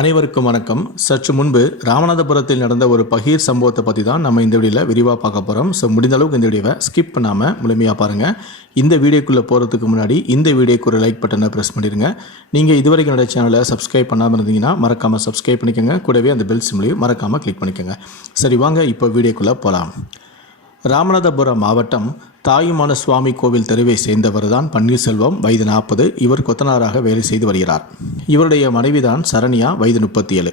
அனைவருக்கும் வணக்கம். சற்று முன்பு ராமநாதபுரத்தில் நடந்த ஒரு பகீர் சம்பவத்தை பற்றி தான் நம்ம இந்த வீடியோவில் விரிவாக பார்க்க போகிறோம் ஸோ முடிந்த அளவுக்கு இந்த வீடியோவை ஸ்கிப் பண்ணாமல் முழுமையாக பாருங்கள் இந்த வீடியோக்குள்ளே போகிறதுக்கு முன்னாடி இந்த வீடியோக்கு ஒரு லைக் பட்டனை ப்ரெஸ் பண்ணிடுங்க. நீங்கள் இதுவரைக்கும் என்னோட சேனலை சப்ஸ்கிரைப் பண்ணாமல் இருந்தீங்கன்னா மறக்காமல் சப்ஸ்கிரைப் பண்ணிக்கோங்க. கூடவே அந்த பெல் சிம்லையும் மறக்காமல் கிளிக் பண்ணிக்கோங்க. சரி வாங்க இப்போ வீடியோக்குள்ளே போகலாம் ராமநாதபுரம் மாவட்டம் தாயுமான சுவாமி கோவில் தெருவை சேர்ந்தவர் தான் பன்னீர்செல்வம் வயது நாற்பது. இவர் கொத்தனாராக வேலை செய்து வருகிறார். இவருடைய மனைவிதான் சரண்யா வயது முப்பத்தி ஏழு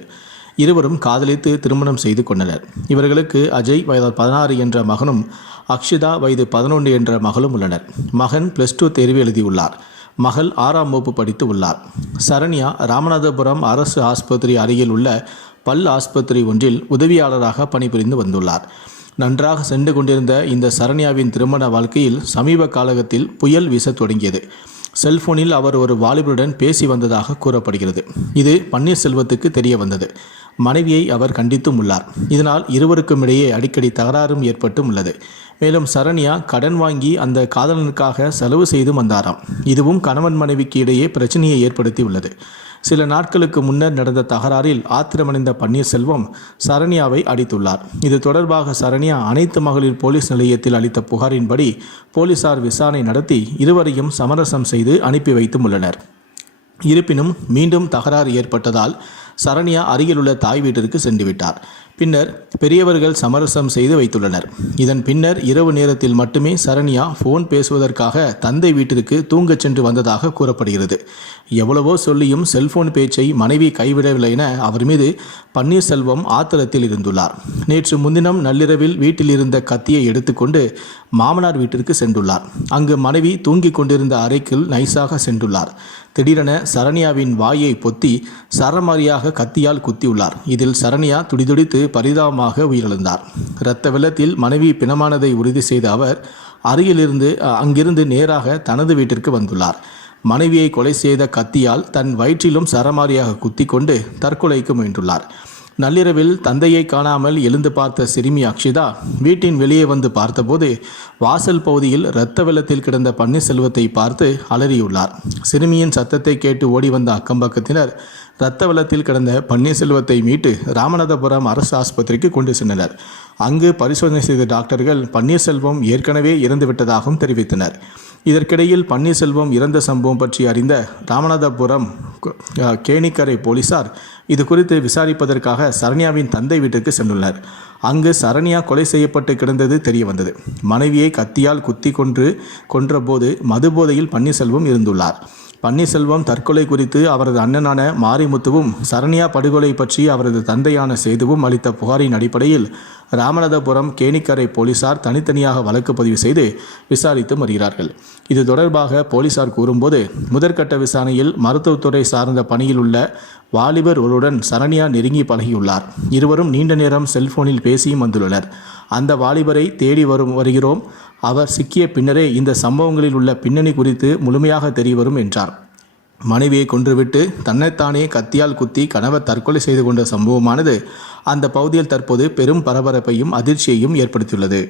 இருவரும் காதலித்து திருமணம் செய்து கொண்டனர். இவர்களுக்கு அஜய் வயது பதினாறு என்ற மகனும் அக்ஷிதா வயது பதினொன்று என்ற மகளும் உள்ளனர். மகன் பிளஸ் டூ தேர்வு எழுதியுள்ளார். மகள் ஆறாம் வகுப்பு படித்து உள்ளார். சரண்யா ராமநாதபுரம் அரசு ஆஸ்பத்திரி அருகில் உள்ள பல் ஆஸ்பத்திரி ஒன்றில் உதவியாளராக பணிபுரிந்து வந்துள்ளார். நன்றாக சென்று கொண்டிருந்த இந்த சரண்யாவின் திருமண வாழ்க்கையில் சமீப காலகத்தில் புயல் வீசத் தொடங்கியது. செல்போனில் அவர் ஒரு வாலிபருடன் பேசி வந்ததாக கூறப்படுகிறது. இது பன்னீர்செல்வத்துக்கு தெரிய வந்தது. மனைவியை அவர் கண்டித்தும் உள்ளார். இதனால் இருவருக்கும் இடையே அடிக்கடி தகராறும் ஏற்பட்டும் உள்ளது. மேலும் சரண்யா கடன் வாங்கி அந்த காதலனுக்காக செலவு செய்தும் வந்தாராம். இதுவும் கணவன் மனைவிக்கு இடையே பிரச்சனையை ஏற்படுத்தி உள்ளது. சில நாட்களுக்கு முன்னர் நடந்த தகராறில் ஆத்திரமடைந்த பன்னீர்செல்வம் சரண்யாவை அடித்துள்ளார். இது தொடர்பாக சரண்யா அனைத்து மகளிர் போலீஸ் நிலையத்தில் அளித்த புகாரின்படி போலீசார் விசாரணை நடத்தி இருவரையும் சமரசம் செய்து அனுப்பி வைத்தும் உள்ளனர். இருப்பினும் மீண்டும் தகராறு ஏற்பட்டதால் சரண்யா அருகிலுள்ள தாய் வீட்டிற்கு சென்று விட்டார். பின்னர் பெரியவர்கள் சமரசம் செய்து வைத்துள்ளனர். இதன் பின்னர் இரவு நேரத்தில் மட்டுமே சரண்யா ஃபோன் பேசுவதற்காக தந்தை வீட்டிற்கு தூங்கச் சென்று வந்ததாக கூறப்படுகிறது. எவ்வளவோ சொல்லியும் செல்போன் பேச்சை மனைவி கைவிடவில்லை என அவர் மீது பன்னீர்செல்வம் ஆத்திரத்தில் இருந்துள்ளார். நேற்று முன்தினம் நள்ளிரவில் வீட்டில் இருந்த கத்தியை எடுத்துக்கொண்டு மாமனார் வீட்டிற்கு சென்றுள்ளார். அங்கு மனைவி தூங்கிக் கொண்டிருந்த அறைக்குள் நைஸாக சென்றுள்ளார். திடீரென சரண்யாவின் வாயை பொத்தி சரமாரியாக கத்தியால் குத்தியுள்ளார். இதில் சரண்யா துடிதுடித்து பரிதாபமாக உயிரிழந்தார். இரத்த வெள்ளத்தில் மனைவி பிணமானதை உறுதி செய்த அவர் அருகிலிருந்து அங்கிருந்து நேராக தனது வீட்டிற்கு வந்துள்ளார். மனைவியை கொலை செய்த கத்தியால் தன் வயிற்றிலும் சரமாரியாக குத்தி கொண்டு தற்கொலைக்கு முயன்றுள்ளார். நள்ளிரவில் தந்தையை காணாமல் எழுந்து பார்த்த சிறுமி அக்ஷிதா வீட்டின் வெளியே வந்து பார்த்தபோது வாசல் பகுதியில் இரத்த வெள்ளத்தில் கிடந்த பன்னீர்செல்வத்தை பார்த்து அலறியுள்ளார். சிறுமியின் சத்தத்தை கேட்டு ஓடி வந்த அக்கம்பக்கத்தினர் இரத்த வெள்ளத்தில் கிடந்த பன்னீர்செல்வத்தை மீட்டு ராமநாதபுரம் அரசு ஆஸ்பத்திரிக்கு கொண்டு சென்றனர். அங்கு பரிசோதனை செய்த டாக்டர்கள் பன்னீர்செல்வம் ஏற்கனவே இறந்துவிட்டதாகவும் தெரிவித்தனர். இதற்கிடையில் பன்னீர்செல்வம் இறந்த சம்பவம் பற்றி அறிந்த ராமநாதபுரம் கேணிக்கரை போலீசார் இது குறித்து விசாரிப்பதற்காக சரண்யாவின் தந்தை வீட்டுக்கு சென்றுள்ளார். அங்கு சரண்யா கொலை செய்யப்பட்டு கிடந்தது தெரிய வந்தது மனைவியை கத்தியால் குத்தி கொன்று கொன்றபோது மதுபோதையில் பன்னீர்செல்வம் இருந்துள்ளார். பன்னீர்செல்வம் தற்கொலை குறித்து அவரது அண்ணனான மாரிமுத்துவும் சரண்யா படுகொலை பற்றி அவரது தந்தையான சேதுவும் அளித்த புகாரின் அடிப்படையில் ராமநாதபுரம் கேணிக்கரை போலீசார் தனித்தனியாக வழக்கு பதிவு செய்து விசாரித்து வருகிறார்கள். இது தொடர்பாக போலீசார் கூறும்போது முதற்கட்ட விசாரணையில் மருத்துவத்துறை சார்ந்த பணியில் உள்ள வாலிபர் ஒருவருடன் சரண்யா நெருங்கி பழகியுள்ளார். இருவரும் நீண்ட நேரம் செல்போனில் பேசியும் வந்துள்ளனர். அந்த வாலிபரை தேடி வரும் வருகிறோம். அவர் சிக்கிய பின்னரே இந்த சம்பவங்களில் உள்ள பின்னணி குறித்து முழுமையாக தெரியவரும் என்றார். மனைவியை கொன்றுவிட்டு தன்னைத்தானே கத்தியால் குத்தி கணவர் தற்கொலை செய்து கொண்ட சம்பவமானது அந்த பகுதியில் தற்போது பெரும் பரபரப்பையும் அதிர்ச்சியையும் ஏற்படுத்தியுள்ளது.